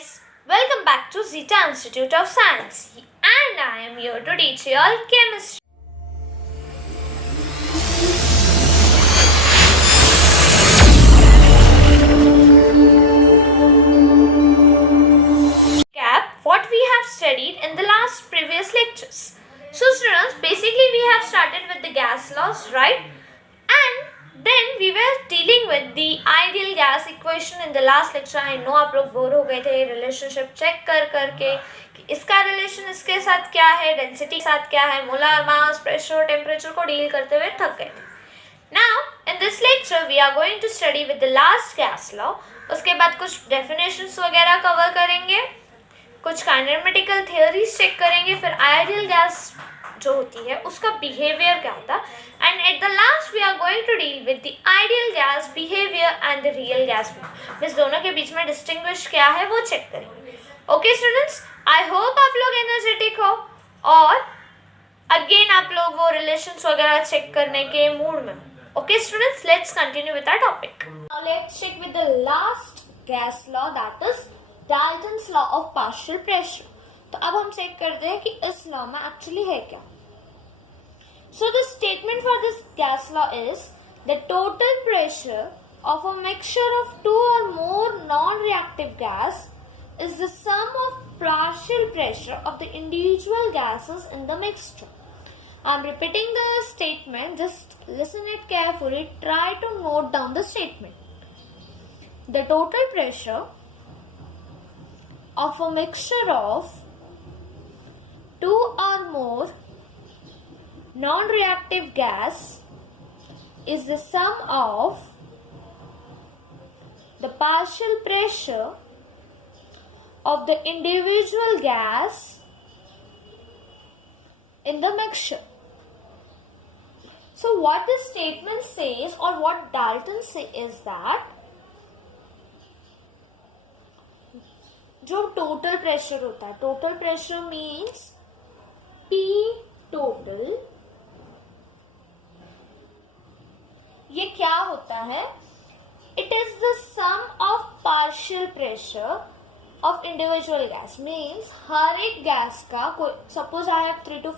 guys, welcome back to Zeta Institute of Science, and I am here to teach you all chemistry. Recap what we have studied in the last previous lectures. So students, basically we have started with the gas laws, right? And then we were dealing with the ideal gas equation in the last lecture. I know आप लोग bore हो गए थे relationship check कर करके कि इसका relation इसके साथ क्या है, डेंसिटी के साथ क्या है, मोलर मास, प्रेशर, टेम्परेचर को डील करते हुए थक गए थे. Now in this lecture we are going to study with the last gas law. उसके बाद कुछ definitions वगैरह कवर करेंगे, कुछ काइनेमेटिकल थियोरीज चेक करेंगे, फिर आइडियल गैस जो होती है उसका बिहेवियर क्या होता है, and at the last we are going to deal with the ideal gas behaviour and the real gas behaviour. दोनों के बीच में डिस्टिंग्विश क्या है वो चेक करेंगे. ओके स्टूडेंट्स, आई होप आप लोग एनर्जेटिक हो और अगेन आप लोग वो रिलेशंस वगैरह चेक करने के मूड में. Okay students, let's continue with our topic. Now let's check with the last gas law, that is Dalton's law of partial pressure. तो अब हम चेक करते हैं कि इस लॉ में एक्चुअली है क्या. So the statement for this gas law is the total pressure of a mixture of two or more non-reactive gas is the sum of partial pressure of the individual gases in the mixture. I'm repeating the statement, just listen it carefully, try to note down the statement. The total pressure of a mixture of two or more non-reactive gas is the sum of the partial pressure of the individual gas in the mixture. So what this statement says, or what Dalton says, is that जो total pressure होता है, total pressure means P total, ये क्या होता है? It is the sum of partial pressure of individual gas. Means हर एक gas का कोई, suppose I have 3 to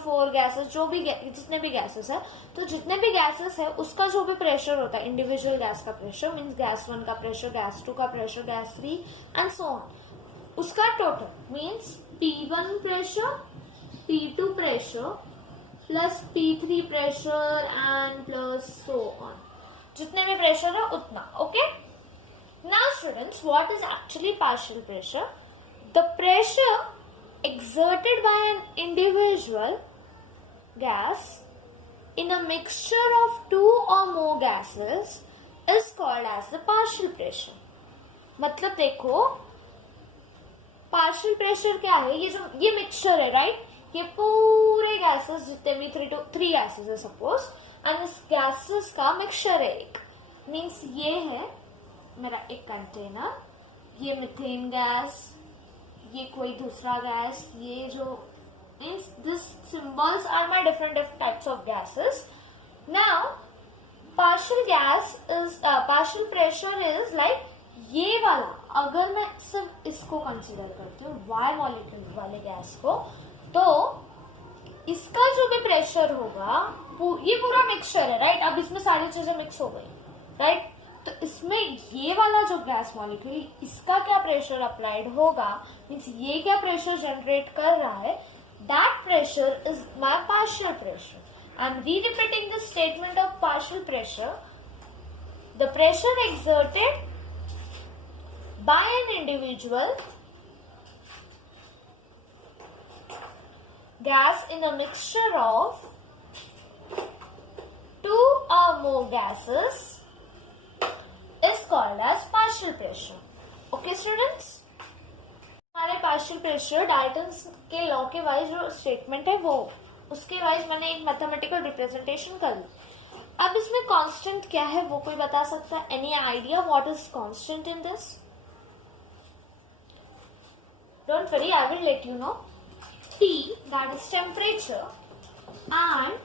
4 gases, जो भी जितने भी gases है, तो जितने भी gases है उसका जो भी pressure होता है, individual gas का pressure means gas 1 का pressure, gas 2 का pressure, gas 3 and so on, उसका total means P1 pressure, P2 pressure plus P3 pressure and plus so on. जितने भी pressure है उतना. Okay? Now students, what is actually partial pressure? The pressure exerted by an individual gas in a mixture of two or more gases is called as the partial pressure. मतलब देखो, partial pressure क्या है? ये mixture है, right? ये पूरे gases जितने भी 3 गैसेस है सपोज, एंड इस गैसेस का मिक्सचर है एक. मीन्स ये है मेरा एक कंटेनर, ये मीथेन गैस, ये कोई दूसरा गैस, ये जो means this symbols are my different types of gases. Now partial gas is partial pressure is like ये वाला. अगर मैं सिर्फ इसको कंसीडर करती हूँ वाई मॉलिक्यूल वाले गैस को, तो इसका जो भी प्रेशर होगा, ये पूरा मिक्सचर है, राइट? अब इसमें सारी चीजें मिक्स हो गई, राइट? तो इसमें ये वाला जो गैस मॉलिक्यूल, इसका क्या प्रेशर अप्लाइड होगा, मींस ये क्या प्रेशर जनरेट कर रहा है, that pressure is my partial pressure. I am rerepeating the statement of partial pressure. The pressure exerted by an individual gas in a mixture of two or more gases is called as partial pressure. Okay students, हमारे partial pressure Dalton's के law के wise जो statement है वो, उसके wise मैंने एक mathematical representation कर ली. अब इसमें कांस्टेंट क्या है वो कोई बता सकता है? Any idea what is constant in this? Don't worry, I will let you know. T, that is temperature, and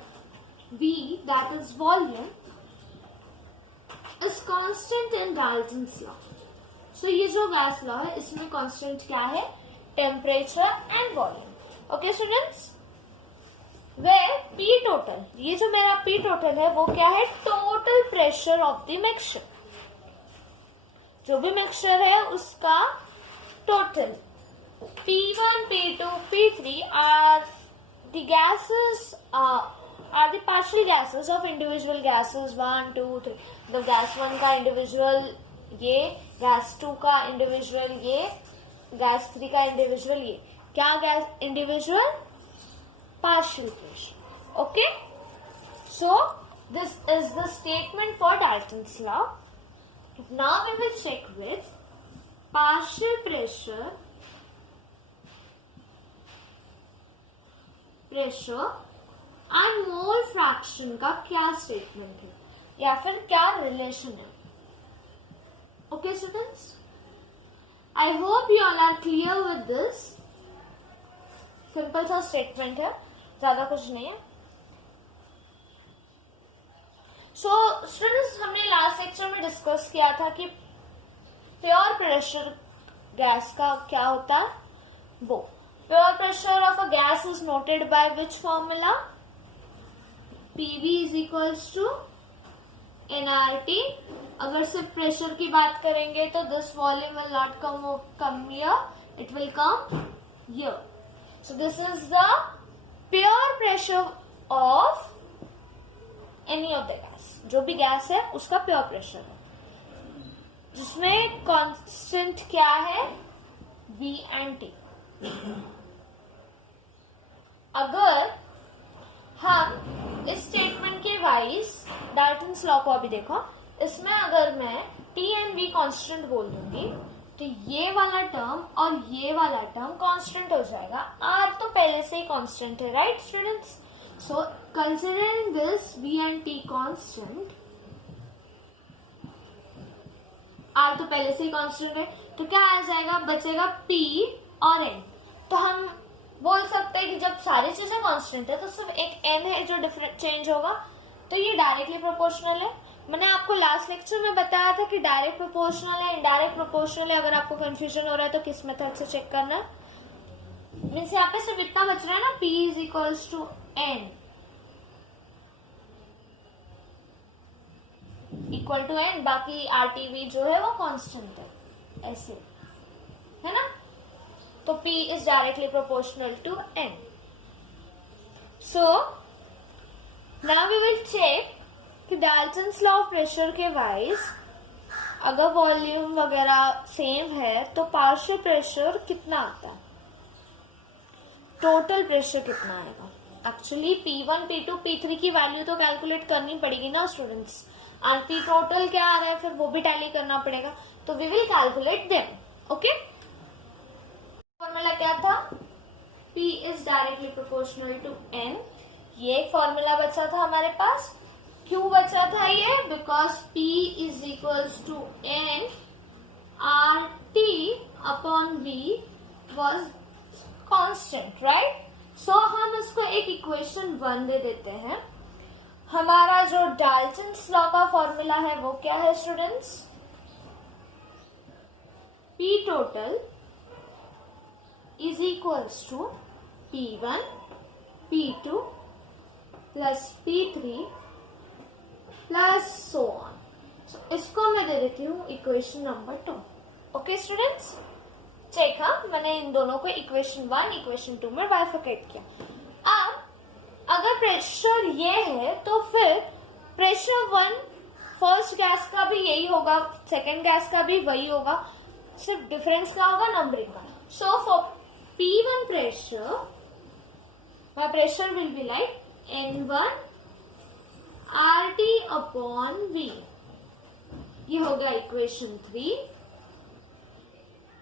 V, that is volume, is constant in Dalton's law. सो ये जो गैस लॉ है इसमें कांस्टेंट क्या है? Temperature and volume. Okay students, where P total, ये जो मेरा P total है वो क्या है? Total pressure of the mixture, जो भी मिक्सचर है उसका total. P1, P2, P3 are the gases, are the partial gases of individual gases 1, 2, 3। तो गैस 1 का इंडिविजुअल ये, गैस 2 का इंडिविजुअल ये, गैस 3 का इंडिविजुअल ये। क्या gas individual? Partial pressure. Okay, so this is the statement for Dalton's law. Now we will check with partial pressure and mole fraction का क्या statement है या फिर क्या relation है? Okay students, I hope you all are clear with this. Simple सा statement है, ज्यादा कुछ नहीं है। सो स्टूडेंट्स, हमने लास्ट लेक्चर में डिस्कस किया था कि प्योर प्रेशर गैस का क्या होता है। वो pure pressure of a gas is noted by which formula? PV is equals to nRT। अगर सिर्फ प्रेशर की बात करेंगे तो this volume will not come here, it will come here. So this is the pure pressure of any of the gas, जो भी gas है उसका प्योर प्रेशर है, जिसमें कांस्टेंट क्या है? V and T। अगर हम इस स्टेटमेंट के वाइज डाल्टन्स लॉ को अभी देखो, इसमें अगर मैं T and V कांस्टेंट बोल दूंगी तो ये वाला टर्म और ये वाला टर्म कांस्टेंट हो जाएगा। R तो पहले से ही कांस्टेंट है, right students? So considering this V and T constant, R तो पहले से ही कांस्टेंट है, तो क्या आ जाएगा? बचेगा P और N। तो हम बोल सकते हैं कि जब सारी चीजें कांस्टेंट है तो सिर्फ एक N है जो डिफरेंट चेंज होगा, तो ये डायरेक्टली प्रोपोर्शनल है। मैंने आपको लास्ट लेक्चर में बताया था कि डायरेक्ट प्रोपोर्शनल है, इनडायरेक्ट प्रोपोर्शनल है। अगर आपको कंफ्यूजन हो रहा है तो किस मेथड से चेक करना है? मीन्स यहाँ पे सिर्फ इतना बच रहा है ना, P is equals to N equal to N, बाकी RTV जो है वो कांस्टेंट है, ऐसे है ना। तो P is directly proportional to N। So now we will check कि डाल्टन्स लॉ ऑफ प्रेशर के वाइज अगर वॉल्यूम वगैरह सेम है तो पार्शियल प्रेशर कितना आता है, टोटल प्रेशर कितना आएगा। एक्चुअली P1, P2, P3 की वैल्यू तो कैलकुलेट करनी पड़ेगी ना स्टूडेंट्स, और P टोटल क्या आ रहा है फिर वो भी टैली करना पड़ेगा, तो we will calculate them. Okay, formula क्या था? P is directly proportional to N। ये एक फॉर्मूला बचा था हमारे पास। क्यों बचा था ये? Because P is equals to N RT upon V was constant, right? So हम इसको एक इक्वेशन 1 दे देते हैं। हमारा जो डाल्टन्स लॉ का फॉर्मूला है वो क्या है students? P total is equals to P1 P2 plus P3 plus so on. इसको मैं दे देती हूँ equation number 2। Okay students, check, हाँ मैंने इन दोनों को इक्वेशन 1 इक्वेशन 2 में बाइफरकेट किया। अब अगर प्रेशर ये है तो फिर प्रेशर 1 फर्स्ट गैस का भी यही होगा, सेकेंड गैस का भी वही होगा, सिर्फ डिफरेंस क्या होगा? नंबरिंग का। So for P1 pressure, my pressure will be like N1 RT upon V। ये होगा इक्वेशन 3।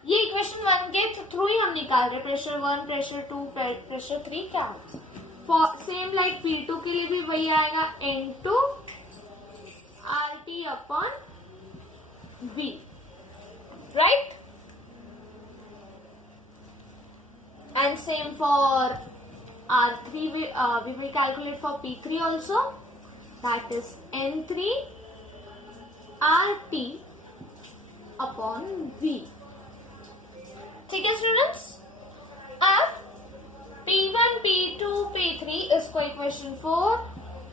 ये इक्वेशन 1 के थ्रू ही हम निकाल रहे, प्रेशर 1, प्रेशर 2, प्रेशर 3 क्या होगा। सेम लाइक P2 के लिए भी वही आएगा, N2 RT upon V, right? And same for R3, we will calculate for P3 also, that is N3 RT upon v। ठीक है स्टूडेंट्स, अब P1, P2, P3 इसको इक्वेशन 4,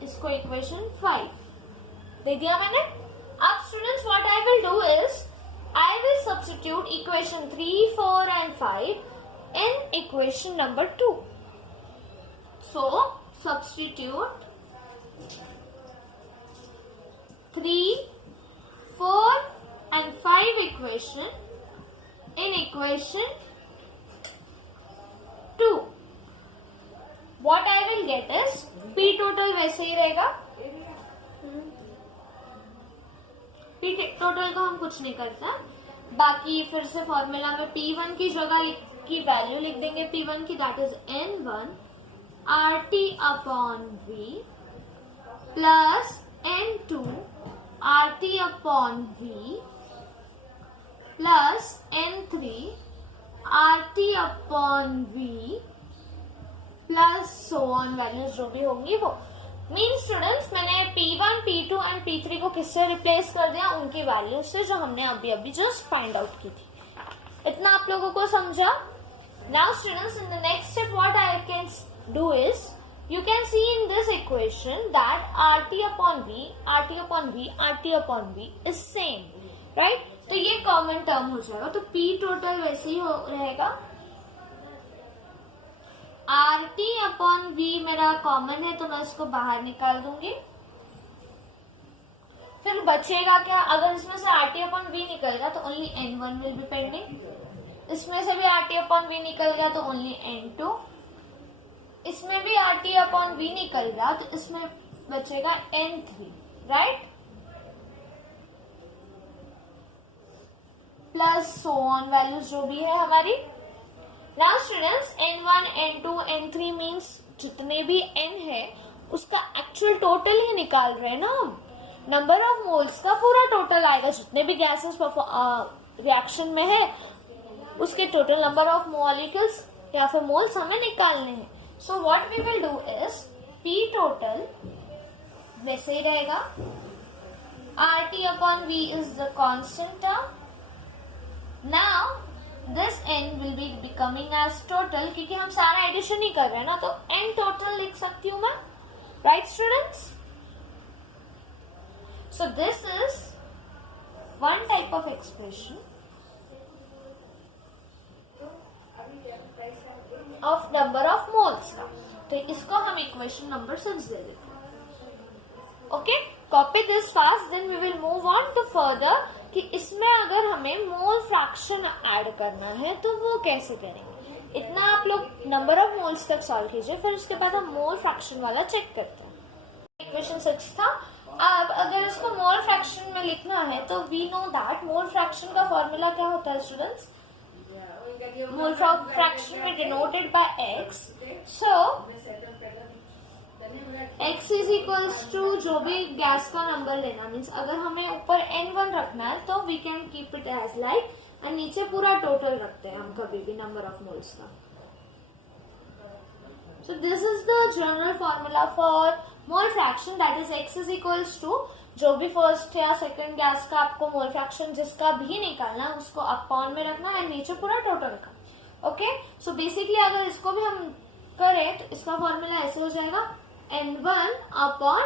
इसको इक्वेशन 5 दे दिया मैंने। अब students what I will do is I will substitute equation 3, 4 and 5 in equation number 2। So substitute 3, 4 and 5 equation in equation 2. What I will get is P total वैसे ही रहेगा। P total को हम कुछ नहीं करता, बाकी फिर से फॉर्मूला में P1 की जगह की वैल्यू लिख देंगे P1 की, that is N1 RT upon V plus N2 RT upon V plus N3 RT upon V plus so on, values जो भी होंगी वो। मीन स्टूडेंट्स मैंने P1, P2 एंड P3 को किससे रिप्लेस कर दिया, उनकी वैल्यूज से जो हमने अभी अभी जस्ट फाइंड आउट की थी। इतना आप लोगों को समझा? Now students in the next step what I can do is you can see in this equation that RT upon V, RT upon V, RT upon V is same, right? तो ये common term हो जाएगा, तो P total वैसे ही रहेगा। RT upon V मेरा common है तो मैं इसको बाहर निकाल दूंगी। फिर बचेगा क्या, अगर इसमें से RT upon V निकल गया तो only N1 will be pending। इसमें से भी RT upon V निकल गया तो ओनली N2। इसमें भी RT अपॉन V निकल रहा तो इसमें बचेगा N3, right? Plus so on, values जो भी है हमारी। Now students N1, N2, N3 means जितने भी N है उसका एक्चुअल टोटल ही निकाल रहे हैं ना हम। नंबर ऑफ मोल्स का पूरा टोटल आएगा, जितने भी गैसेस रिएक्शन में है उसके टोटल नंबर ऑफ मॉलिक्यूल्स या फिर मोल्स हमें निकालने हैं। So what we will do is P total वैसे ही रहेगा, RT upon V is the constant term. Now this N will be becoming as total, क्योंकि हम सारा एडिशन ही कर रहे हैं ना, तो N total लिख सकती हूँ मैं, right students? So this is one type of expression of number of moles का, तो इसको हम इक्वेशन नंबर 6 दे देते हैं। Okay, copy this fast, then we will move on to further कि इसमें अगर हमें मोल फ्रैक्शन ऐड करना है तो वो कैसे करेंगे। इतना आप लोग नंबर ऑफ मोल्स तक सॉल्व कीजिए, फिर उसके बाद हम मोल फ्रैक्शन वाला चेक करते हैं। इक्वेशन 6 था। अब अगर इसको मोल फ्रैक्शन में लिखना है तो we know that mole fraction का फॉर्मूला क्या होता है स्टूडेंट्स, मोल फ्रैक्शन में denoted by x। So x is equals to जो भी गैस का नंबर लेना, मीन्स अगर हमें ऊपर N1 रखना है तो we can keep it as like, और नीचे पूरा टोटल रखते हैं हम कभी भी नंबर ऑफ मोल्स का। So this is the general formula for mole fraction, that is x is equals to जो भी फर्स्ट या सेकंड गैस का आपको मोल फ्रैक्शन जिसका भी निकालना है उसको अपॉन में रखना है, नीचे पूरा टोटल का। ओके, सो बेसिकली अगर इसको भी हम करें तो इसका फॉर्मूला ऐसे हो जाएगा N1 अपॉन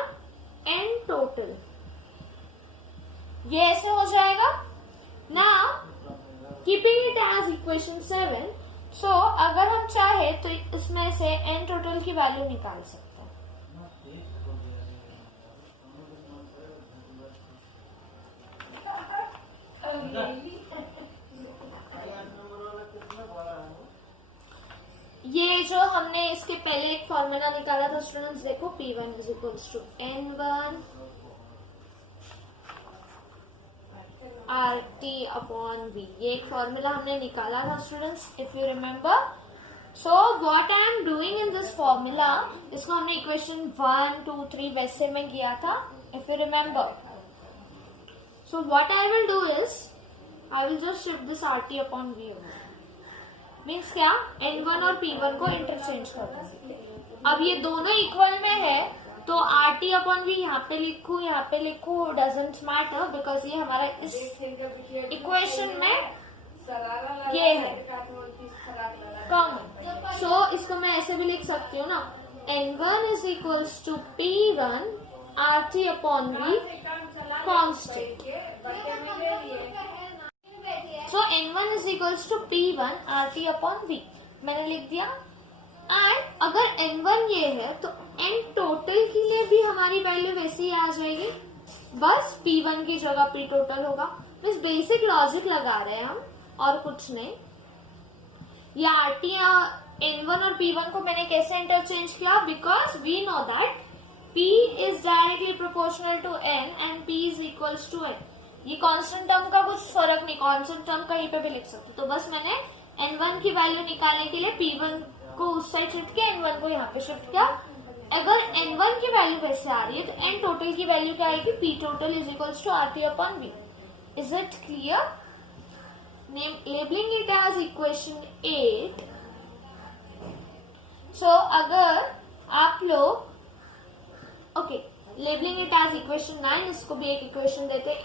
N टोटल, ये ऐसे हो जाएगा। Now keeping it as equation 7, so अगर हम चाहे तो इसमें से N टोटल की वैल्यू निकाल सकते हैं। ये जो हमने इसके पहले एक फॉर्मूला निकाला था स्टूडेंट्स, देखो P1 is equals to N1 RT upon V, ये एक फॉर्मूला हमने निकाला था students, if you remember. So what I am doing in this formula, इसको हमने इक्वेशन 1, 2, 3 वैसे में किया था, if you remember. So what I will do is I will just shift this RT upon V over, means क्या, N1 और P1 को interchange कर देंगे। अब ये दोनों इक्वल में है तो RT अपॉन V यहाँ पे लिखू डजेंट मैटर, बिकॉज ये हमारा इस इक्वेशन में ये है कॉमन। सो इसको मैं ऐसे भी लिख सकती हूँ ना, N1 is equals to P1 RT upon V constant. So N1 is equals to P1 RT upon V मैंने लिख दिया। एंड अगर N1 ये है तो N टोटल के लिए भी हमारी वैल्यू वैसे ही आ जाएगी, बस P1 की जगह P टोटल होगा। मीन्स बेसिक लॉजिक लगा रहे हैं हम और कुछ नहीं। या RT या N1 और P1 को मैंने कैसे इंटरचेंज किया, because we know that P is directly proportional to N and P is equals to N। ये कांस्टेंट टर्म का कुछ फर्क नहीं, कांस्टेंट टर्म कहीं पे भी लिख सकते। तो बस मैंने N1 की वैल्यू निकालने के लिए P1 को उस साइड शिफ्ट किया, N1 को यहाँ पे शिफ्ट किया। अगर N1 की वैल्यू वैसे आ रही है तो N टोटल की वैल्यू क्या आएगी, P total is equals to RT upon V। Is it clear? Labelling it as equation 8। So अगर आप लोग लेबलिंग इट एज इक्वेशन 9, इसको भी एक इक्वेशन देते हैं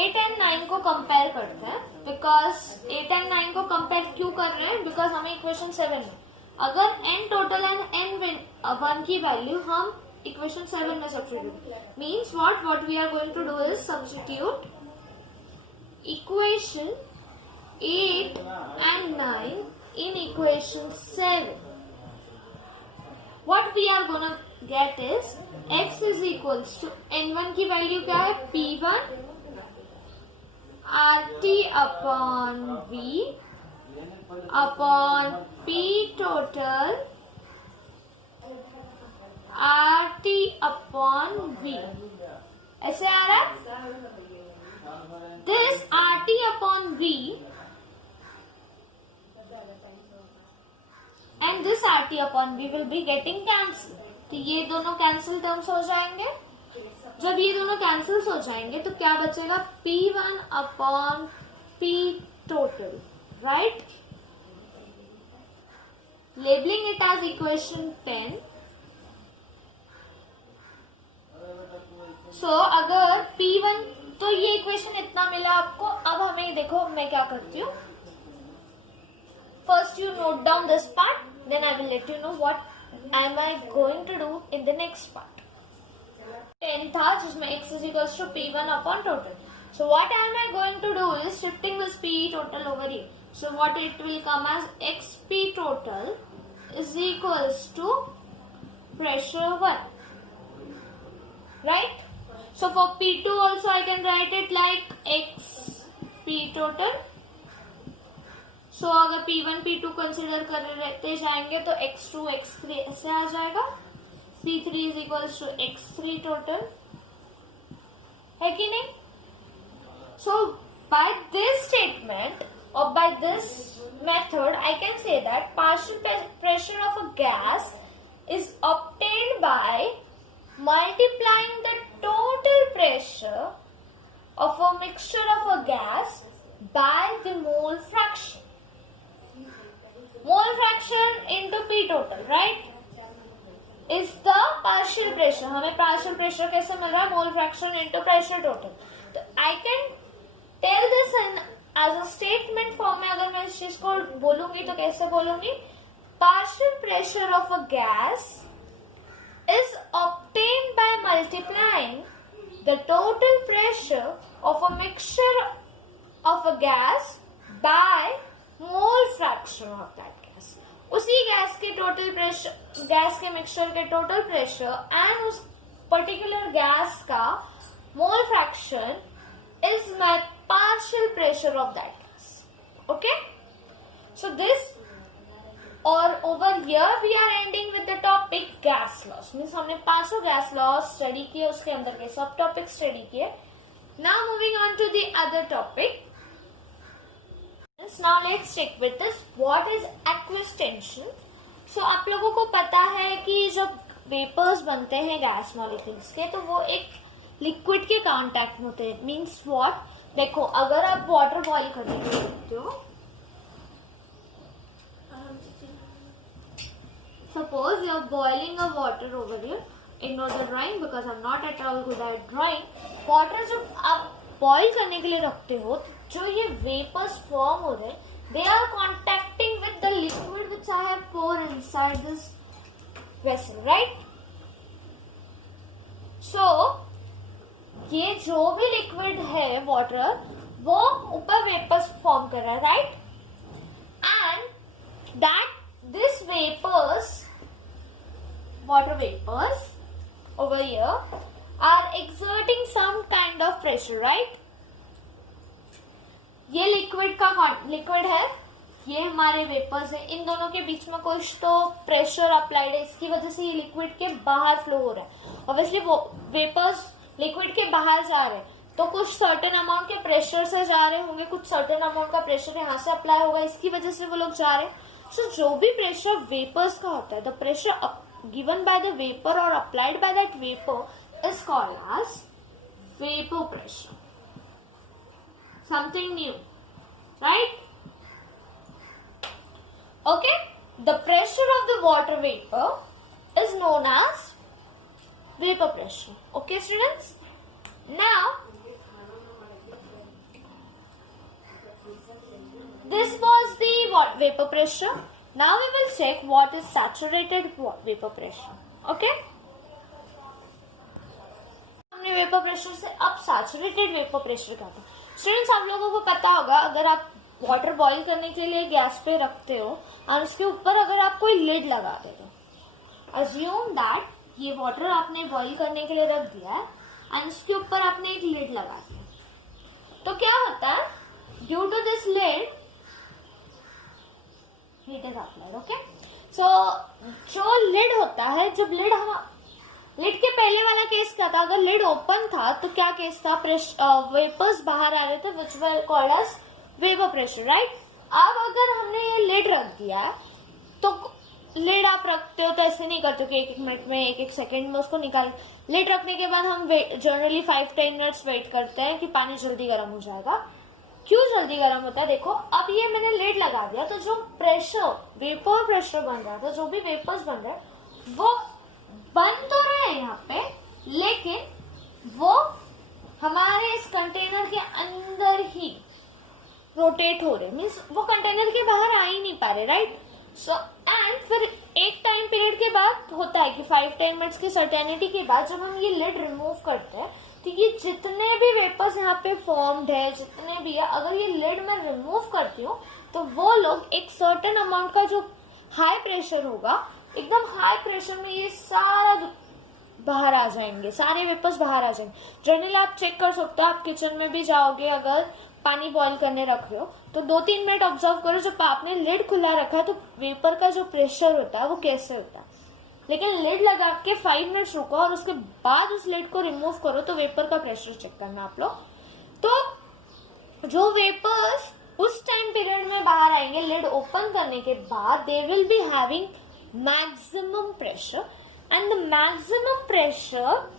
8 एंड 9 को कंपेयर करते हैं। बिकॉज 8 एंड 9 को कंपेयर क्यों कर रहे हैं, बिकॉज हमें इक्वेशन 7 में अगर N टोटल एंड N1 की वैल्यू हम इक्वेशन 7 में substitute, means what we are going to do is substitute equation 8 and 9 in equation 7. What we are gonna get is x is equals to N1 की value क्या है, P1 RT upon V upon P total RT upon V। ऐसे आ रहा है। This RT upon V and this RT upon V will be getting cancelled। तो ये दोनों cancel terms हो जाएंगे। जब ये दोनों कैंसिल्स हो जाएंगे तो क्या बचेगा, P1 upon P total, right? Labelling it as equation 10। So अगर P1, तो ये इक्वेशन इतना मिला आपको। अब हमें देखो मैं क्या करती हूँ, first you note down this part, then I will let you know what am I going to do in the next part। 10 था जिसमें x is equals to P1 upon total। So what am I going to do is shifting this P total over here। So what it will come as xP total is equals to pressure 1, right? So for P2 also I can write it like xP total। सो अगर P1 P2 consider करते जाएंगे तो x2 x3 ऐसे आ जाएगा। P3 is equals to x3 total, है कि नहीं? So by this statement और by this method I can say that partial pressure of a gas is obtained by multiplying the total pressure of a mixture of a gas by the mole fraction। Mole fraction into P total, right, is the partial pressure। हमें partial pressure कैसे मिल रहा है, mole fraction into pressure total। तो I can tell this in as a statement form में। अगर मैं इस चीज को बोलूंगी तो कैसे बोलूंगी, partial pressure of a gas is obtained by multiplying the total pressure of a mixture of a gas by mole fraction of that gas। उसी गैस के टोटल प्रेशर, गैस के मिक्सचर के टोटल प्रेशर एंड उस particular gas का mole fraction is my partial pressure of that gas. Okay, so this और over here we are ending with the topic gas laws. मीन्स हमने 500 gas laws study किए, उसके अंदर के सब टॉपिक स्टडी किए। Now moving on to the other topic. Now let's check with this what is aqueous tension। So आप लोगों को पता है कि जब वेपर्स बनते हैं गैस मॉलिक्यूल्स के तो वो एक लिक्विड के कांटेक्ट में होते हैं। मीन्स व्हाट, देखो अगर आप वाटर बॉईल करने के लिए रखते हो, suppose you are boiling a water over here, ignore the drawing because I'm not at all good at drawing. Water जब आप बॉईल करने के लिए रखते हो, जो ये वेपर्स फॉर्म हो रहे हैं, they are contacting with the liquid which I have poured inside this vessel, right? So ये जो भी लिक्विड है वाटर, वो ऊपर वेपर्स फॉर्म कर रहा है, right? And that this vapours, water vapors over here are exerting some kind of pressure, right? ये लिक्विड है, ये हमारे वेपर्स है, इन दोनों के बीच में कुछ तो प्रेशर अप्लाइड है, इसकी वजह से ये लिक्विड के बाहर फ्लो हो रहा है. ऑब्वियसली वो वेपर्स लिक्विड के बाहर जा रहे हैं, तो कुछ सर्टेन अमाउंट के प्रेशर से जा रहे होंगे, कुछ सर्टेन अमाउंट का प्रेशर यहाँ से अप्लाई होगा, इसकी वजह से वो लोग जा रहे हैं. सो जो भी प्रेशर वेपर्स का होता है, the pressure given by the vapor or applied by that vapor is called as vapor pressure. Something new, right? Okay, the pressure of the water vapor is known as vapor pressure. Okay, students? Now, this was the vapor pressure. Now we will check what is saturated vapor pressure. Okay? हमने vapour pressure से अब saturated vapour pressure का था. Students, आप लोगों को पता होगा, अगर आप वाटर बॉईल करने के लिए गैस पे रखते हो और उसके ऊपर अगर आप कोई लिड लगा देते हो, अज्यूम दैट ये वाटर आपने बॉईल करने के लिए रख दिया है और उसके ऊपर आपने एक लिड लगा दिया, तो क्या होता है? Due to this lid heat is applied. Okay, so जो लिड होता है, जब लिड के पहले वाला केस क्या था? अगर लिड ओपन था तो क्या केस था? वेपर्स बाहर आ रहे थे, which were called as vapour pressure, right? अब अगर हमने ये लिड रख दिया है, तो लिड आप रखते हो तो ऐसे नहीं करते कि एक मिनट में, एक सेकंड में उसको निकाल. लिड रखने के बाद हम जनरली 5-10 मिनट्स वेट करते हैं कि पानी जल्दी गर्म हो जाएगा. क्यों जल्दी गर्म होता है? देखो, अब ये मैंने लिड लगा दिया, तो जो प्रेशर, वेपर प्रेशर बन रहा था, जो भी वेपर्स बन रहे हैं, वो बन तो रहे हैं यहाँ पे, लेकिन वो हमारे इस कंटेनर के अंदर ही रोटेट हो रहे, मीन्स वो कंटेनर के बाहर आ ही नहीं पा रहे, राइट? सो एंड फिर एक टाइम पीरियड के बाद होता है कि 5-10 मिनट्स की सर्टेनिटी के बाद जब हम ये लिड रिमूव करते हैं, तो ये जितने भी वेपर्स यहाँ पे फॉर्म्ड है, जितने भी है, अगर ये लिड में रिमूव करती हूँ तो वो लोग एक सर्टेन अमाउंट का जो हाई प्रेशर होगा, एकदम हाई प्रेशर में ये सारा बाहर आ जाएंगे, सारे वेपर्स बाहर आ जाएंगे. जनरली आप चेक कर सकते हो, आप किचन में भी जाओगे, अगर पानी बॉईल करने रख रहे हो तो 2-3 मिनट ऑब्जर्व करो, जब आपने लिड खुला रखा है तो वेपर का जो प्रेशर होता है वो कैसे होता है. लेकिन लिड लगा के 5 मिनट्स रुको और उसके बाद उस लिड को रिमूव करो तो वेपर का प्रेशर चेक करना आप लोग. तो जो वेपर्स उस टाइम पीरियड में बाहर आएंगे लिड ओपन करने के बाद, they will be having maximum pressure, and the maximum pressure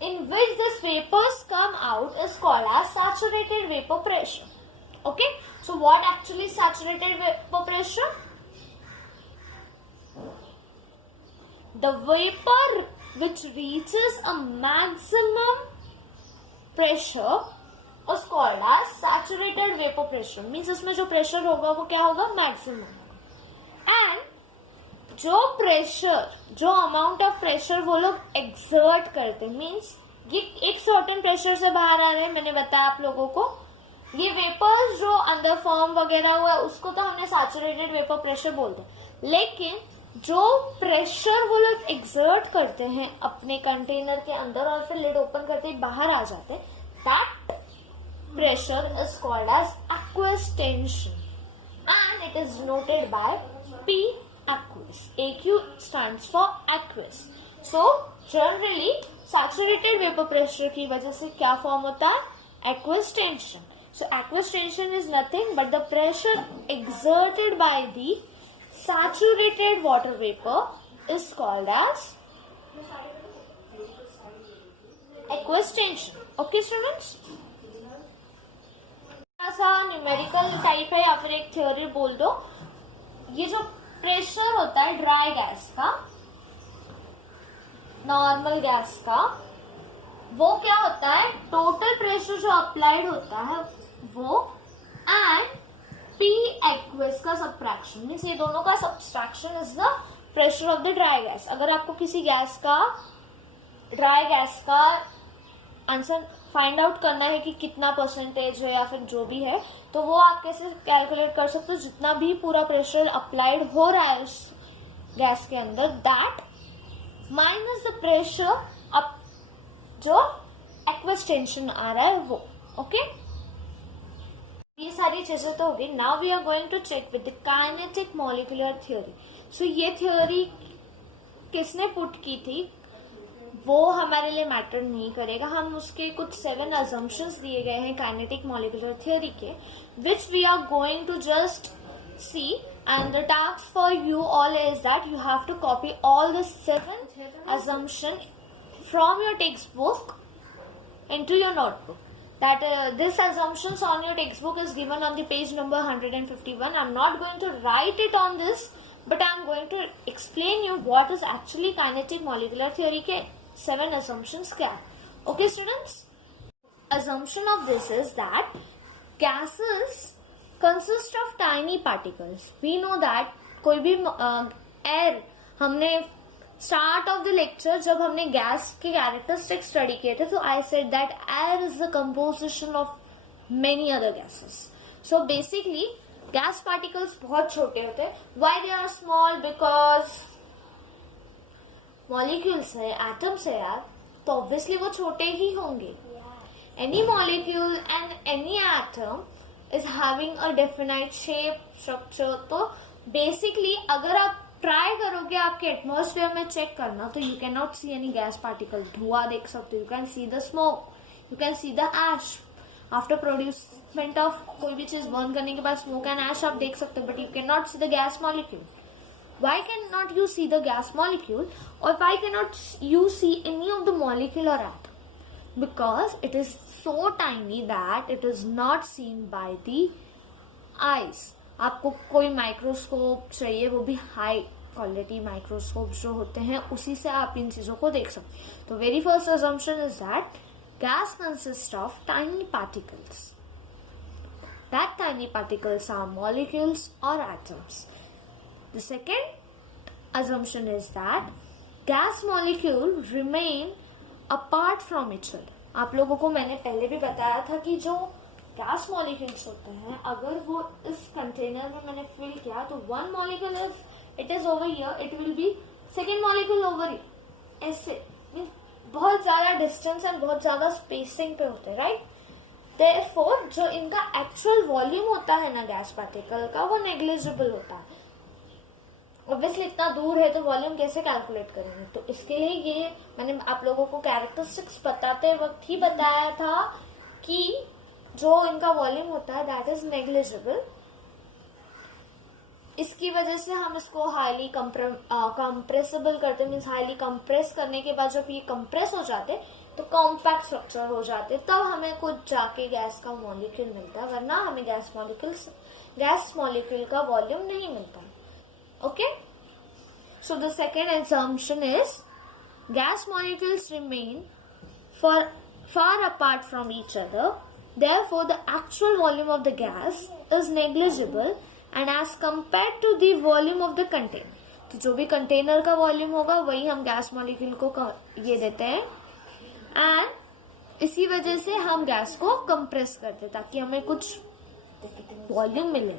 in which this vapors come out is called as saturated vapor pressure. Okay, so what actually is saturated vapor pressure? The vapor which reaches a maximum pressure is called as saturated vapor pressure. Means इसमें जो pressure होगा वो क्या होगा? Maximum. And जो pressure, जो amount of pressure वो लोग एक्सर्ट करते, मीन्स ये एक सर्टेन प्रेशर से बाहर आ रहे हैं. मैंने बताया आप लोगों को, ये वेपर्स जो अंदर फॉर्म वगैरह हुआ है उसको तो हमने सैचुरेटेड वेपर प्रेशर बोलते हैं, लेकिन जो प्रेशर वो लोग एक्सर्ट करते हैं अपने कंटेनर के अंदर और फिर लिड ओपन करते ही बाहर आ जाते हैं, that pressure is called as aqueous tension and it is noted by P aqueous. AQ stands for aqueous. So generally saturated vapor pressure की वजह से क्या फॉर्म होता है? Aqueous tension. So aqueous tension is nothing but the pressure exerted by the saturated water vapor is called as aqueous tension. Okay students? ऐसा numerical type है या फिर एक थ्योरी बोल दो. ये जो प्रेशर होता है ड्राई गैस का, नॉर्मल गैस का, वो क्या होता है, टोटल प्रेशर जो अप्लाइड होता है वो एंड पी एक्वस का सबट्रैक्शन, मीन्स ये दोनों का subtraction is the pressure of the dry gas. अगर आपको किसी गैस का, ड्राई गैस का आंसर फाइंड आउट करना है कि कितना परसेंटेज है या फिर जो भी है, तो वो आप कैसे कैलकुलेट कर सकते हो, जितना भी पूरा प्रेशर अप्लाइड हो रहा है उस गैस के अंदर, that minus the pressure up जो एक्वस टेंशन आ रहा है वो. ओके, ये सारी चीजें तो होगी. Now we are going to check with the kinetic molecular theory. So ये थ्योरी किसने पुट की थी वो हमारे लिए मैटर नहीं करेगा. हम उसके कुछ 7 assumptions दिए गए हैं काइनेटिक मॉलिक्यूलर थ्योरी के, which we are going to just see. And the task for you all is that you have to copy all the 7 assumptions from your textbook into your notebook. That this assumptions on your textbook is given on the page number 151. I'm not going to write it on this, but I'm going to explain you what is actually kinetic molecular theory के 7 assumptions क्या. Okay students? Assumption of this is that gases consist of tiny particles. We know that कोई भी air, हमने start of the lecture जब हमने gas के characteristic study किए थे, तो I said that air is the composition of many other gases. So basically gas particles बहुत छोटे होते हैं. Why they are small? Because molecules है, एटम्स है यार, तो ऑब्वियसली वो छोटे ही होंगे. Any molecule and any atom is having a definite shape, structure. तो बेसिकली अगर आप ट्राई करोगे आपके एटमॉस्फेयर में चेक करना, तो you can not see any gas particle. धुआं देख सकते हो, you can see the smoke, you can see the ash. After producement of कोई भी चीज बर्न करने के बाद स्मोक एंड एश आप देख सकते हो, but you can not see the gas molecule. Why cannot you see the gas molecule, or why cannot you see any of the molecule or atom? Because it is so tiny that it is not seen by the eyes. आपको कोई microscope चाहिए, वो भी high quality microscope जो होते हैं, उसी से आप इन चीजों को देख सकते हैं. तो very first assumption is that gas consists of tiny particles. That tiny particles are molecules or atoms. The second assumption is that gas molecule remain apart from each other. आप लोगों को मैंने पहले भी बताया था कि जो गैस मॉलिक्यूल्स होते हैं, अगर वो इस कंटेनर में मैंने फिल किया, तो one molecule it is over here, it will be second molecule over here. ऐसे मींस बहुत ज्यादा डिस्टेंस एंड बहुत ज्यादा स्पेसिंग पे होते हैं, राइट. देयरफॉर जो इनका एक्चुअल वॉल्यूम होता है ना गैस पार्टिकल का, वो नेग्लिजिबल होता है. ऑब्वियसली इतना दूर है तो वॉल्यूम कैसे कैलकुलेट करेंगे, तो इसके लिए ये मैंने आप लोगों को कैरेक्टरिस्टिक्स बताते वक्त ही बताया था कि जो इनका वॉल्यूम होता है दैट इज नेग्लिजिबल. इसकी वजह से हम इसको हाईली कंप्रेसिबल करते, मीन्स हाईली कंप्रेस करने के बाद जब ये कंप्रेस हो जाते तो कॉम्पैक्ट स्ट्रक्चर हो जाते, तब हमें कुछ जाके गैस का मॉलिक्यूल मिलता है, वरना हमें गैस मॉलिक्यूल का वॉल्यूम नहीं मिलता. Okay, so the second assumption is gas molecules remain far apart from each other. Therefore, the actual volume of the gas is negligible and as compared to the volume of the container. तो जो भी container का volume होगा वही हम gas molecule को ये देते हैं, एंड इसी वजह से हम गैस को कंप्रेस करते हैं ताकि हमें कुछ वॉल्यूम मिले.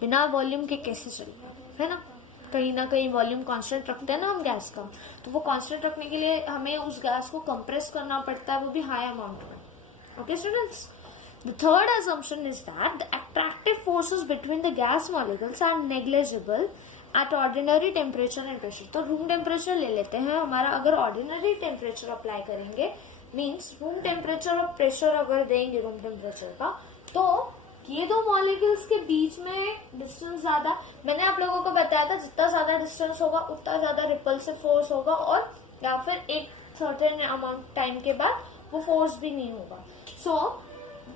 बिना वॉल्यूम के कैसे चलेगा, है ना कहीं वॉल्यूम कांस्टेंट रखते हैं ना हम गैस का, तो वो कांस्टेंट रखने के लिए हमें उस गैस को कंप्रेस करना पड़ता है, वो भी हाई अमाउंट में. Okay students, the third assumption is that the attractive forces between the gas molecules are negligible at ordinary temperature and pressure. तो रूम टेम्परेचर ले लेते हैं हमारा. अगर ऑर्डिनरी टेम्परेचर अप्लाई करेंगे, मीन्स रूम टेम्परेचर और pressure अगर देंगे रूम टेम्परेचर का, तो ये दो मॉलिक्यूल्स के बीच में डिस्टेंस ज्यादा, मैंने आप लोगों को बताया था जितना ज्यादा डिस्टेंस होगा उतना ज्यादा रिपल्सिव फोर्स होगा, और या फिर एक सर्टेन अमाउंट टाइम के बाद वो फोर्स भी नहीं होगा. सो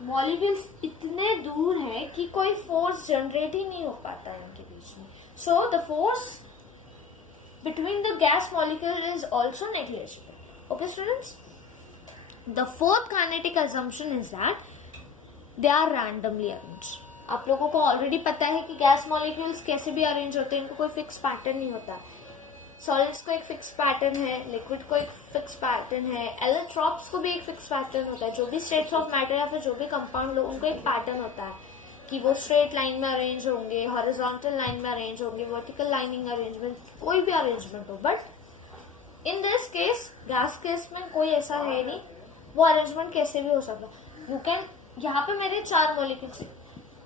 मॉलिक्यूल्स इतने दूर है कि कोई फोर्स जनरेट ही नहीं हो पाता इनके बीच में. So the force between the gas molecule is also negligible. Okay students, the fourth kinetic assumption is that they are randomly arranged. आप लोगों को ऑलरेडी पता है कि गैस मॉलिक्यूल्स कैसे भी अरेंज होते हैं, इनको कोई फिक्स पैटर्न नहीं होता. सॉलिड्स को एक फिक्स पैटर्न है, लिक्विड को एक फिक्स पैटर्न है, एलोट्रॉप्स को भी एक फिक्स पैटर्न होता है. जो भी स्टेट्स ऑफ मैटर या फिर जो भी कंपाउंड लो, उनको एक पैटर्न होता है कि वो स्ट्रेट लाइन में अरेंज होंगे, हॉरिजॉन्टल लाइन में अरेंज होंगे, वर्टिकल लाइनिंग अरेंजमेंट, कोई भी अरेंजमेंट हो. But in this case, gas case में कोई ऐसा है नहीं, वो अरेंजमेंट कैसे भी हो सकता. यू कैन, यहाँ पे मेरे 4 molecules,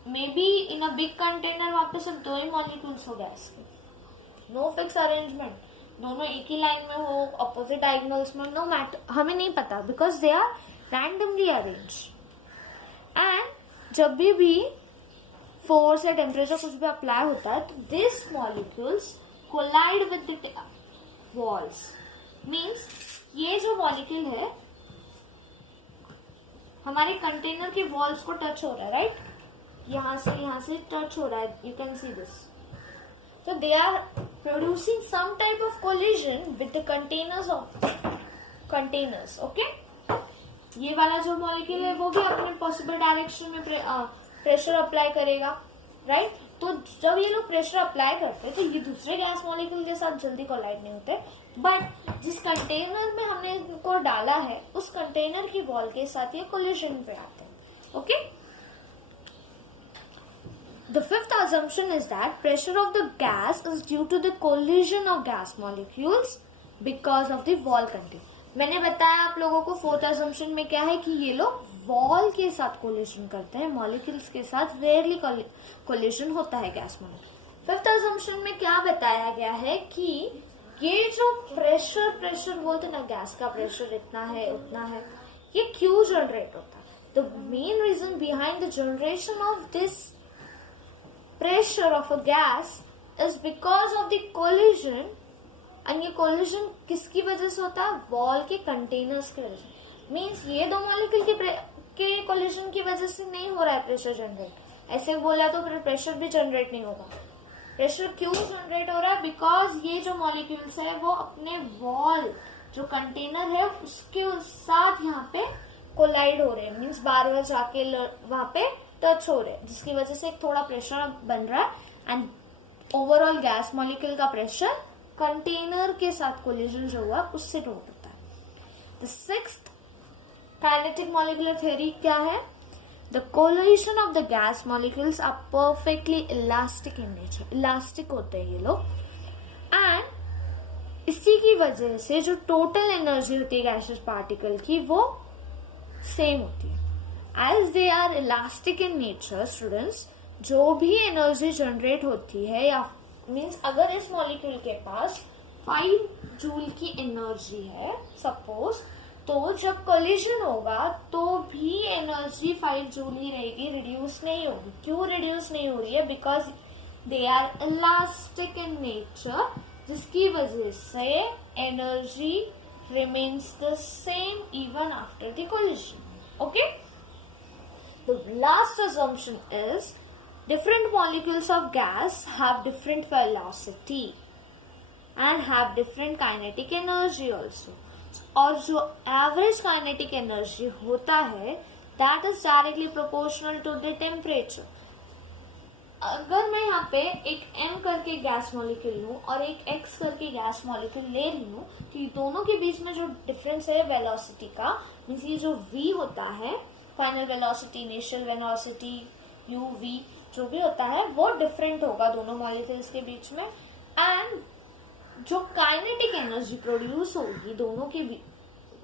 may be in a big container वहां पे सिर्फ 2 ही मॉलिक्यूल्स हो गैस के. नो फिक्स अरेंजमेंट, दोनों एक ही लाइन में हो, अपोजिट डायगोनल्स में, नो मैटर, हमें नहीं पता, because they are randomly arrange. And जब भी फोर्स या टेम्परेचर कुछ भी अप्लाई होता है, तो this molecules collide with the walls. Means ये जो मॉलिक्यूल है हमारे कंटेनर के वॉल्स को टच हो रहा है, राइट? यहाँ से टच हो रहा है, you can see this. So they are producing some type of collision with the containers of containers. Okay? ये वाला जो मॉलिक्यूल है वो भी अपने पॉसिबल डायरेक्शन में प्रेशर अप्लाई करेगा, राइट? तो जब ये लोग प्रेशर अप्लाई करते हैं तो ये दूसरे गैस मॉलिक्यूल के साथ जल्दी कोलाइड नहीं होते, बट जिस कंटेनर में हमने इनको डाला है उस कंटेनर की वॉल के साथ ये कोलिजन पे आते हैं. Okay? The fifth assumption is that pressure of the gas is due to the collision of gas molecules because of the wall content. मैंने बताया आप लोगों को फोर्थ assumption में क्या है कि ये लोग वॉल के साथ कोलिजन करते हैं, मॉलिक्यूल्स के साथ रेयरली कोलिजन होता है गैस मॉलिक्यूल. फिफ्थ assumption में क्या बताया गया है कि ये जो प्रेशर बोलते ना, गैस का प्रेशर इतना है उतना है, ये क्यों जनरेट होता है. The main reason behind the generation of this pressure of a gas is because of the collision. and ये collision किसकी वजह से होता है? वॉल के कंटेनर्स की वजह से. मीन्स ये दो मॉलिक्यूल के collision की वजह से नहीं हो रहा है प्रेशर जनरेट. ऐसे बोला तो फिर प्रेशर भी जनरेट नहीं होगा. प्रेशर क्यों जनरेट हो रहा है? बिकॉज ये जो मॉलिक्यूल्स है वो अपने वॉल जो कंटेनर है उसके साथ यहाँ पे कोलाइड हो रहे हैं. मीन्स बार बार जाके वहां पे टच हो रहे हैं, जिसकी वजह से एक थोड़ा प्रेशर बन रहा है. एंड ओवरऑल गैस मॉलिक्यूल का प्रेशर कंटेनर के साथ कोलिजन जो हुआ उससे ड्रॉप होता है. The sixth kinetic molecular theory क्या है? The collision of the gas molecules are perfectly elastic in nature. Elastic होते हैं ये लोग, एंड इसी की वजह से जो टोटल एनर्जी होती है गैसियस पार्टिकल की वो सेम होती है. As they are elastic in nature, students, जो भी एनर्जी जनरेट होती है या मीन्स अगर इस मॉलिक्यूल के पास 5 जूल की एनर्जी है सपोज, तो जब कोलिजन होगा तो भी एनर्जी 5 जूल ही रहेगी, रिड्यूस नहीं होगी. क्यों रिड्यूस नहीं हो रही है? Because they are elastic in nature, जिसकी वजह से energy remains the same even after the collision. Okay? The last assumption is different molecules of gas have different velocity and have different kinetic energy also. और जो average kinetic energy होता है that is directly proportional to the temperature. अगर मैं यहाँ पे एक M करके गैस मॉलिक्यूल लूँ और एक X करके गैस मॉलिक्यूल ले रही हूँ, तो ये दोनों के बीच में जो डिफरेंस है वेलोसिटी का, मीन्स ये जो V होता है, final velocity, initial velocity, uv, जो भी होता है वो डिफरेंट होगा दोनों मॉलिक्यूल्स के बीच में. एंड जो काइनेटिक एनर्जी प्रोड्यूस होगी दोनों के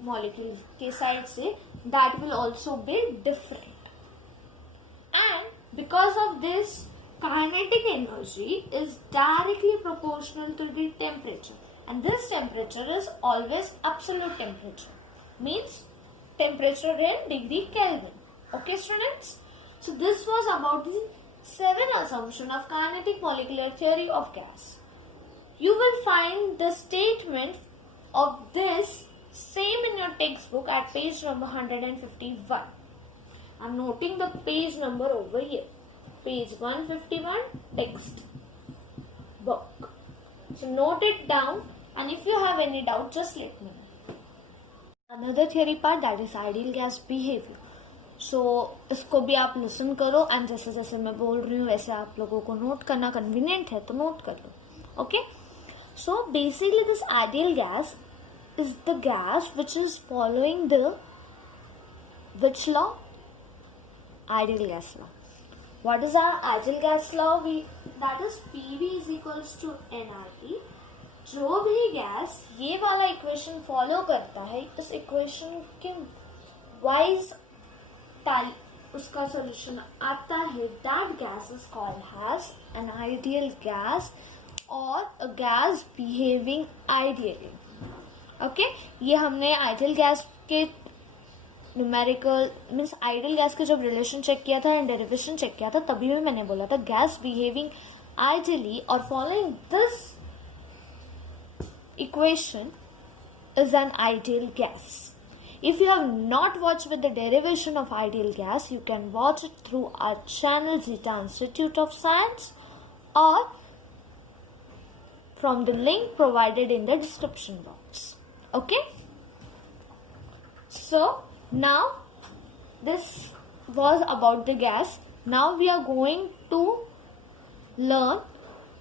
मॉलिक्यूल के साइड से, that will also be different. And because of this kinetic energy is directly proportional to the temperature, and this temperature is always absolute temperature. Means temperature in degree Kelvin. Okay students? So this was about the 7 assumption of kinetic molecular theory of gas. You will find the statement of this same in your textbook at page number 151. I am noting the page number over here. Page 151 text book. So note it down And if you have any doubt, just let me know. Another theory part, that is ideal gas behavior. So इसको भी आप listen करो and जैसे जैसे मैं बोल रही हूँ वैसे आप लोगों को नोट करना कन्वीनियंट है तो नोट कर लो. Okay, so basically this ideal gas is the gas which is following the which law? Ideal gas law. What is our ideal gas law? That is PV is equals to nRT. जो भी gas ये वाला equation follow करता है, इस equation के wise उसका solution आता है, that gas is called as an ideal gas or a gas behaving ideally. Okay, ये हमने आइडियल गैस के न्यूमेरिकल मीन्स आइडियल गैस के जब रिलेशन चेक किया था एंड डेरिवेशन चेक किया था तभी भी मैंने बोला था गैस बिहेविंग आइडियली और following this equation is an ideal gas. If you have not watched with the derivation of ideal gas, you can watch it through our channel Zeta Institute of Science or from the link provided in the description box. Okay, so now this was about the gas. Now we are going to learn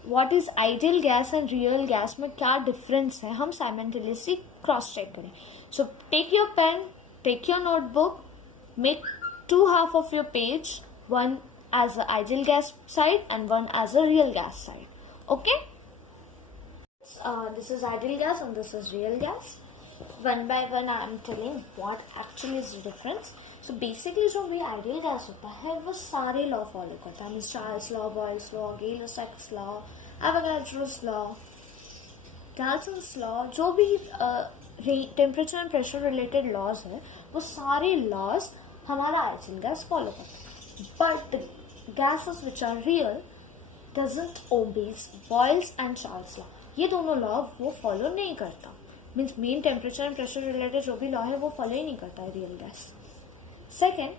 what is ideal gas and real gas में क्या difference है, हम simultaneously cross check करें. So take your pen, take your notebook, make two half of your page, one as the ideal gas side and one as a real gas side. Okay, this is ideal gas and this is real gas. One by one I am telling what actually is the difference. So basically जो भी ideal gas होता है वो सारे law follow करता है. Charles law, Boyle's law, Gay-Lussac's law, Avogadro's law, Dalton's law, जो भी temperature and pressure related laws है वो सारे laws हमारा ideal gas follow करता है. But the gases which are real doesn't obey Boyle's and Charles law. ये दोनों law वो follow नहीं करता. Means main temperature and pressure related जो भी लॉ है वो फॉलो ही नहीं करता है रियल गैस. सेकेंड,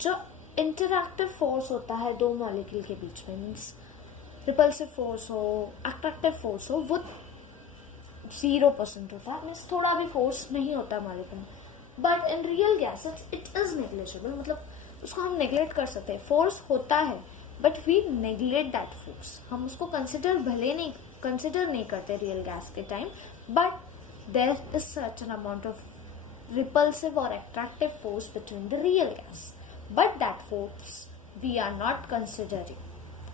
जो इंटरैक्टिव फोर्स होता है दो मॉलिक्यूल के बीच में, मीन्स रिपल्सिव फोर्स हो, अट्रैक्टिव फोर्स हो, वो 0% होता है. मीन्स थोड़ा भी फोर्स नहीं होता मॉलिक्यूल में. But in real gas it is negligible, मतलब उसको हम नेग्लेक्ट कर सकते हैं. फोर्स होता है but we neglect that force. हम उसको कंसिडर नहीं करते रियल गैस के time, but there is certain amount of repulsive or attractive force between the real gas, but that force we are not considering.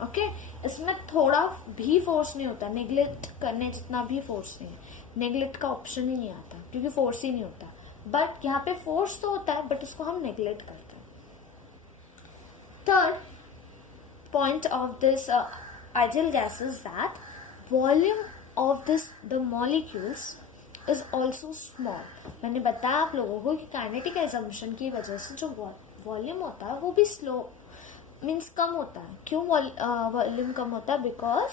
Okay, इसमें थोड़ा भी force नहीं होता, नेग्लेक्ट करने जितना भी फोर्स नहीं है. नेग्लेक्ट का ऑप्शन ही नहीं आता क्योंकि फोर्स ही नहीं होता. बट यहाँ पे फोर्स तो होता है बट इसको हम नेग्लेक्ट करते हैं. Third point of this ideal gas is that volume of this the molecules is also small. मैंने बताया आप लोगों को कि काइनेटिक एजम्पशन की वजह से जो वॉल्यूम होता है वो भी स्लो मीन्स कम होता है. क्यों वॉल्यूम कम होता है? Because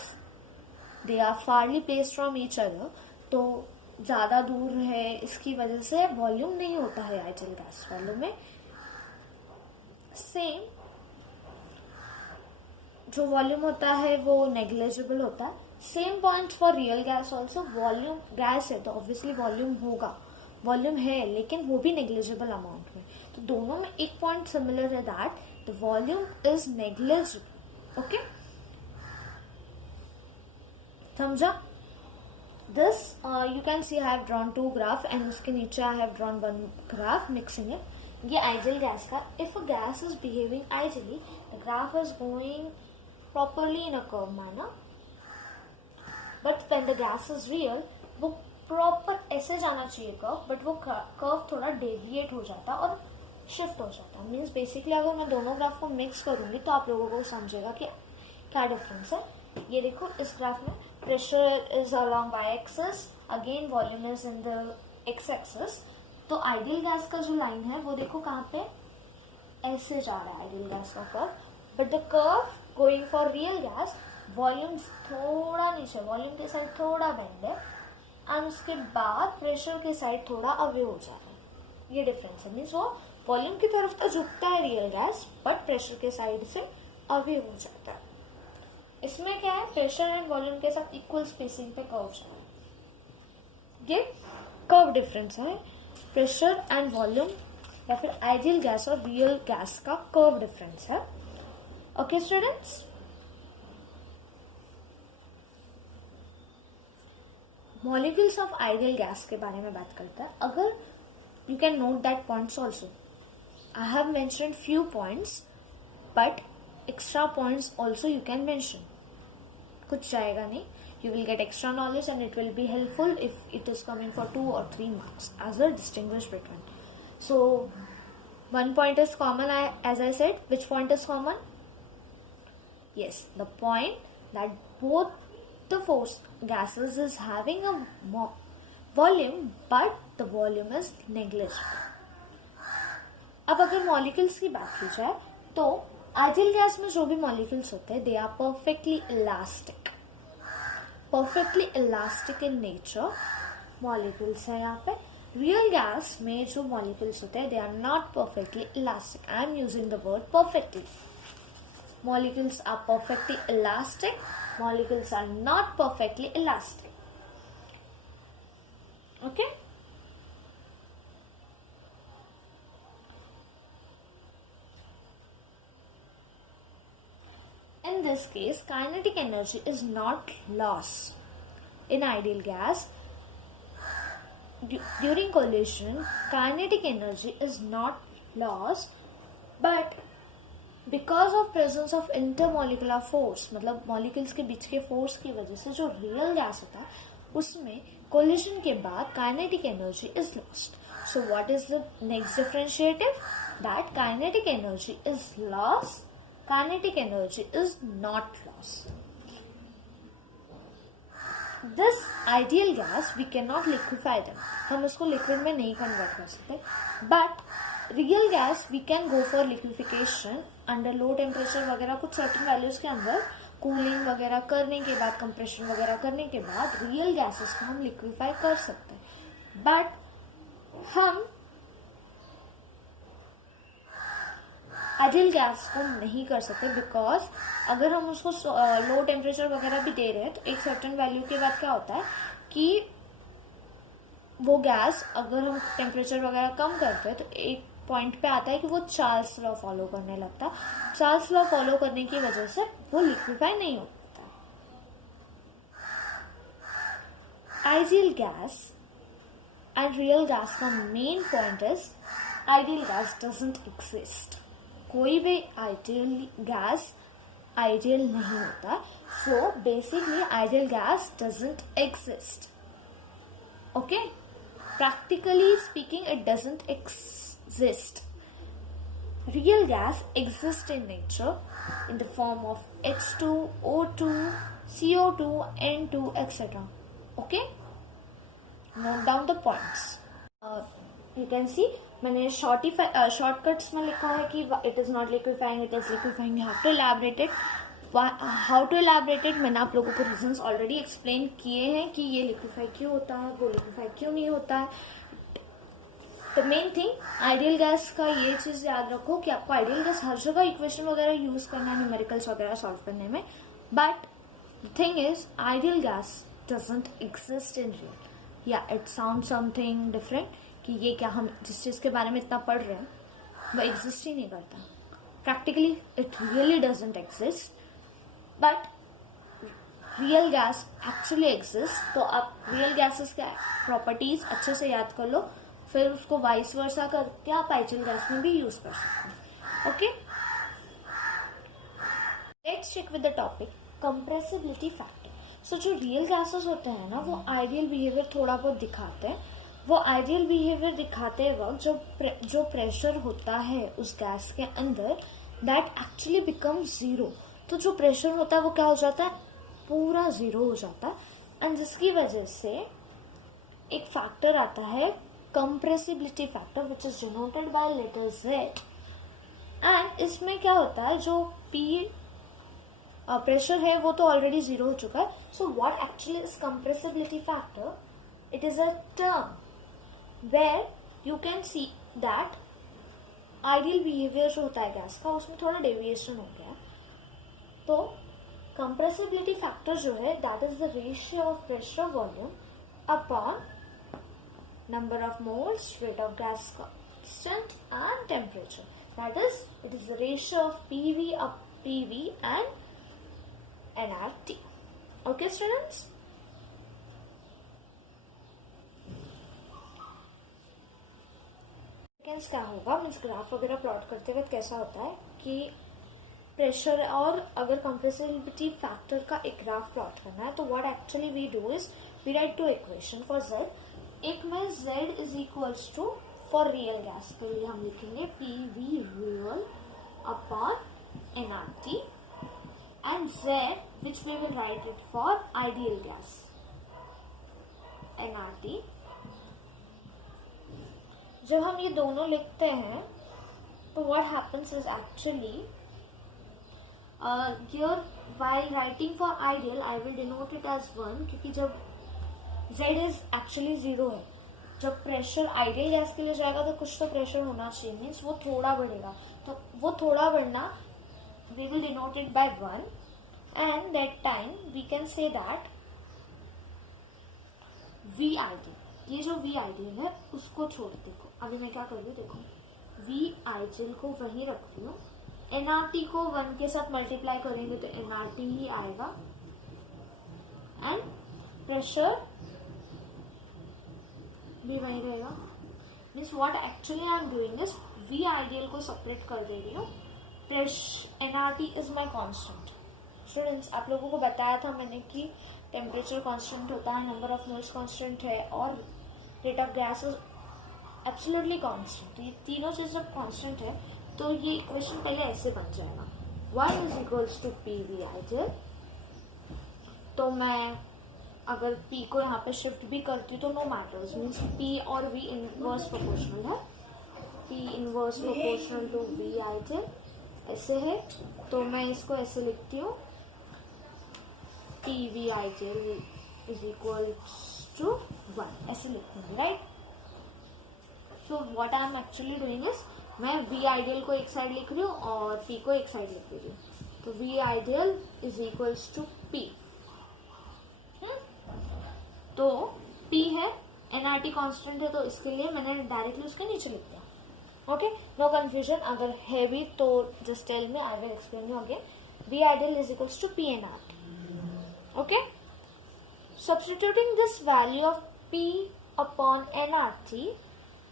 they are fairly placed from each other, तो ज्यादा दूर है, इसकी वजह से वॉल्यूम नहीं होता है आइडियल गैस वालों में. सेम जो वॉल्यूम होता है वो नेग्लिजिबल होता है. Same point for real gas also. Volume gas है तो ऑब्वियसली वॉल्यूम होगा, वॉल्यूम है लेकिन वो भी नेग्लिजिबल अमाउंट में. तो दोनों में एक पॉइंट सिमिलर है that the volume is negligible. Okay, समझा? This you can see I have drawn 2 graph and उसके नीचे I have drawn 1 graph mixing it. ये आइडियल गैस का. If a gas is behaving ideally the graph is going properly in a curve manner. But when the gas is real वो proper ऐसे जाना चाहिए curve, but वो curve थोड़ा deviate हो जाता है और शिफ्ट हो जाता है. मीन्स बेसिकली अगर मैं दोनों ग्राफ को मिक्स करूंगी तो आप लोगों को समझेगा कि क्या डिफरेंस है. ये देखो, इस ग्राफ में pressure is along Y axis, again volume is in the X axis. तो आइडियल गैस का जो लाइन है वो देखो कहाँ पे ऐसे जा रहा है आइडियल गैस का curve. But the curve going for real gas, volume थोड़ा नीचे, वॉल्यूम के साइड थोड़ा बेंड है एंड उसके बाद प्रेशर के साइड थोड़ा अवे हो जा रहा है. ये डिफरेंस है. मीन्स वो वॉल्यूम की तरफ तो झुकता है रियल गैस बट प्रेशर के साइड से अवे हो जाता है. इसमें क्या है, प्रेशर एंड वॉल्यूम के साथ इक्वल स्पेसिंग पे कर्व जा रहा है. ये कर्व डिफरेंस है प्रेशर एंड वॉल्यूम या फिर आइडियल गैस और रियल गैस का कर्व डिफरेंस है. Okay students, molecules of ideal gas के बारे में बात करते हैं. अगर you can note that points also. I have mentioned few points but extra points also you can mention. कुछ जाएगा नहीं. You will get extra knowledge and it will be helpful if it is coming for 2 or 3 marks as a distinguish between. So, one point is common as I said. Which point is common? Yes, the point that both the force gases is having a volume but the volume is negligible. अब अगर molecules की बात की जाए तो ideal gas में जो भी molecules होते हैं they are perfectly elastic in nature molecules है यहाँ पे. रियल गैस में जो molecules होते हैं they are not perfectly elastic. I am using the word perfectly. Molecules are perfectly elastic. Molecules are not perfectly elastic. Okay? In this case, kinetic energy is not lost. In ideal gas, during collision, kinetic energy is not lost, but because of presence of intermolecular force, मतलब molecules के बीच के force की वजह से जो real gas होता है उसमें collision के बाद kinetic energy is lost. So what is the next differentiative? That kinetic energy is lost. Kinetic energy is not lost. This ideal gas we cannot liquefy them. हम उसको liquid में नहीं convert कर सकते. But real gas we can go for liquefaction under low temperature वगैरह कुछ certain values के अंदर cooling वगैरह करने के बाद compression वगैरह करने के बाद real gases को हम liquefy कर सकते हैं. But हम आइडियल गैस को नहीं कर सकते बिकॉज अगर हम उसको लो टेम्परेचर वगैरह भी दे रहे हैं तो एक सर्टेन वैल्यू के बाद क्या होता है कि वो गैस अगर हम टेम्परेचर वगैरह कम करते हैं तो एक पॉइंट पे आता है कि वो चार्ल्स लॉ फॉलो करने लगता है. चार्ल्स लॉ फॉलो करने की वजह से वो लिक्विफाई नहीं होता. Ideal gas and real gas का main point is ideal gas doesn't exist. कोई भी आइडियल गैस आइडियल नहीं होता. So basically ideal gas doesn't exist. Okay, practically speaking it doesn't exist. Real gas exist in nature in the form of H2, O2, CO2, N2 etc. Okay, note down the points. You can see मैंने shortcuts में लिखा है कि it is not liquefying, it is लिक्विफाइंग. You have to elaborate it. How to elaborate it मैंने आप लोगों को reasons already explain किए हैं कि ये लिक्विफाई क्यों होता है, वो लिक्विफाई क्यों नहीं होता है. The main thing ideal gas का ये चीज याद रखो कि आपको आइडियल गैस हर जगह इक्वेशन वगैरह यूज करना है न्यूमेरिकल्स वगैरह सॉल्व करने में. But the thing is ideal gas doesn't exist in real. या इट साउंड समथिंग डिफरेंट कि ये क्या हम जिस चीज के बारे में इतना पढ़ रहे हैं वो एग्जिस्ट ही नहीं करता. Practically it really doesn't exist. But real gas actually exist. तो आप रियल गैसेस के प्रॉपर्टीज अच्छे से याद कर लो, फिर उसको वाइस वर्सा करके आप आइडियल गैस में भी यूज कर सकते हैं. Okay, let's check with the topic compressibility factor. So जो रियल गैसेस होते हैं ना वो आइडियल बिहेवियर थोड़ा बहुत दिखाते हैं. वो आइडियल बिहेवियर दिखाते वक्त जो प्रेशर होता है उस गैस के अंदर दैट एक्चुअली बिकम्स जीरो. तो जो प्रेशर होता है वो क्या हो जाता है, पूरा जीरो हो जाता है. एंड जिसकी वजह से एक फैक्टर आता है compressibility factor which is denoted by letter Z. And इसमें क्या होता है जो P प्रेशर है वो तो ऑलरेडी जीरो हो चुका है. So what actually is compressibility factor? It is a term where you can see that ideal behavior जो होता है गैस का उसमें थोड़ा डेविएशन हो गया. तो compressibility factor जो है that is the ratio of pressure volume upon number of moles, rate of gas constant and temperature. That is, it is the ratio of PV up PV and nRT. Okay students? क्या होगा, means graph वगैरह plot करते वक्त कैसा होता है कि pressure और अगर कंप्रेसिबिलिटी फैक्टर का एक ग्राफ प्लॉट करना है तो what actually we do is we write two equation for z. एक में z is equals to for real gas के लिए हम लिखेंगे P V real upon nRT and z which we will write it for ideal gas nRT. जब हम ये दोनों लिखते हैं तो what happens is actually here while writing for ideal I will denote it as 1 क्योंकि जब z is actually 0 है, जब प्रेशर आइडियल गैस के लिए जाएगा तो कुछ तो प्रेशर होना चाहिए, मीन्स वो थोड़ा बढ़ेगा, तो वो थोड़ा बढ़ना we will denote it by 1 and that time we can say that V ideal. ये जो V आइडियल है उसको छोड़, देखो अभी मैं क्या कर रही हूँ, देखो V आइडियल को वहीं रख रही हूँ, nRT को 1 के साथ मल्टीप्लाई करेंगे तो nRT ही आएगा एंड प्रेशर भी वहीं रहेगा. Means what actually I am doing is V ideal को सेपरेट कर दे रही हूँ, nRT is my constant. Students आप लोगों को बताया था मैंने कि टेम्परेचर कांस्टेंट होता है, नंबर ऑफ मोल्स कांस्टेंट है और rate of gas is absolutely constant. ये तीनों चीज जब कांस्टेंट है तो ये इक्वेशन पहले ऐसे बन जाएगा y is equals to P V ideal. तो मैं अगर p को यहाँ पे शिफ्ट भी करती हूँ तो नो मैटर्स, मीन्स p और v इनवर्स प्रोपोर्शनल है, p inverse proportional to v ideal ऐसे है. तो मैं इसको ऐसे लिखती हूँ P V ideal is equal to 1 ऐसे लिखूंगी, right. So what I am actually doing is मैं V आइडियल को एक साइड लिख रही हूँ और P को एक साइड लिख रही हूँ. तो V ideal is equals to P. तो P है, nRT कांस्टेंट है तो इसके लिए मैंने डायरेक्टली उसके नीचे लिख दिया. Okay, no confusion. अगर है भी तो just tell me, I will explain you again. V ideal is equals to P nRT. Okay, substituting this value of P upon nRT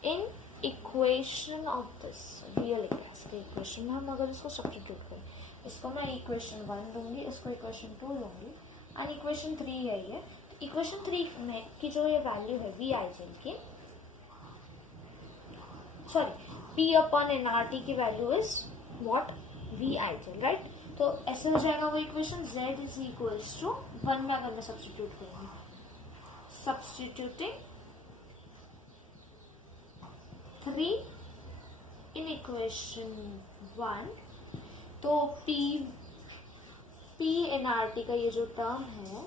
in equation of this real gas के equation में हम अगर इसको substitute करें, इसको मैं equation 1 लूंगी, इसको equation 2 लूंगी and equation 3 है ये. तो equation 3 में की जो ये value है V आइडियल की, sorry P upon nRT की value is what? V ideal, right? तो ऐसे हो जाएगा वो equation z is equals to 1 में अगर मैं सब्स्टिट्यूट करूंगी, सब्स्टिट्यूटिंग 3 इन इक्वेशन 1. तो p nRT का ये जो टर्म है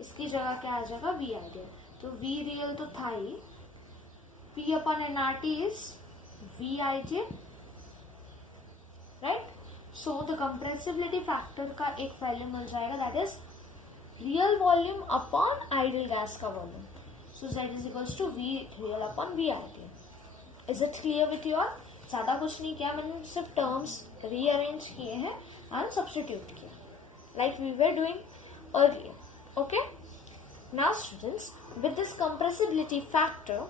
इसकी जगह क्या आ जाएगा V आइडियल. तो V रियल तो था ही, p upon nRT is V ideal, right. So the compressibility factor का एक वैल्यू मिल जाएगा that is real volume upon ideal gas का volume. So z is equals to V real upon V ideal. Is it clear with you all? ज्यादा कुछ नहीं किया मैंने, सिर्फ टर्म्स रीअरेंज किए हैं एंड सब्स्टिट्यूट किया like we were doing earlier. Okay, now students with this compressibility factor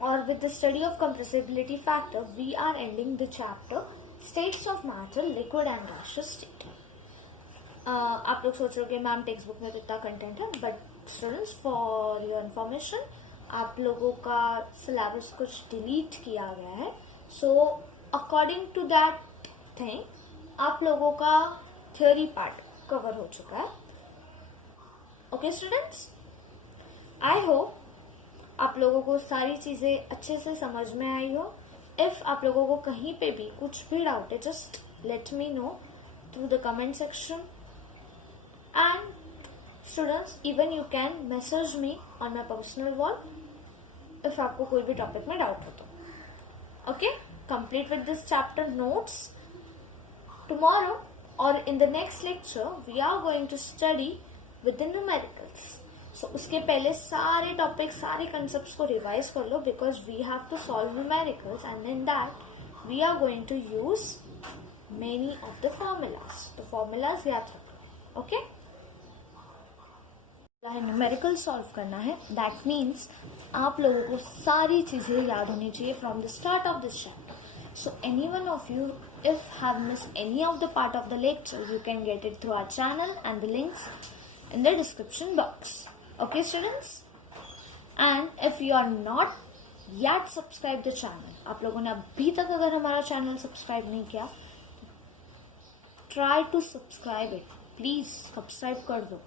or with the study of compressibility factor we are ending the chapter states of matter liquid and gaseous state. आप लोग सोच रहे हो कि ma'am text book में तो इतना content है, but students for your information आप लोगों का सिलेबस कुछ डिलीट किया गया है. So according to that thing आप लोगों का थ्योरी पार्ट कवर हो चुका है. ओके स्टूडेंट्स, आई होप आप लोगों को सारी चीजें अच्छे से समझ में आई हो. इफ आप लोगों को कहीं पे भी कुछ भी डाउट है just let me know through the comment section and students even you can message me on my personal wall if आपको कोई भी टॉपिक में डाउट हो तो. Okay, complete with this chapter notes. Tomorrow or in the next lecture we are going to study with the numericals. So उसके पहले सारे topic सारे कंसेप्ट को रिवाइज कर लो, because we have to solve numericals and in that we are going to use many of the formulas. तो formulas याद रखो. ओके, न्यूमेरिकल सॉल्व करना है. दैट मीन्स आप लोगों को सारी चीजें याद होनी चाहिए from the start of this chapter. So any one of you if have missed any of the part of the lecture, you can get it through our channel and the links in the description box. Okay students, and if you are not yet subscribed the channel, आप लोगों ने अभी तक अगर हमारा channel subscribe नहीं किया, try to subscribe it. Please subscribe कर दो.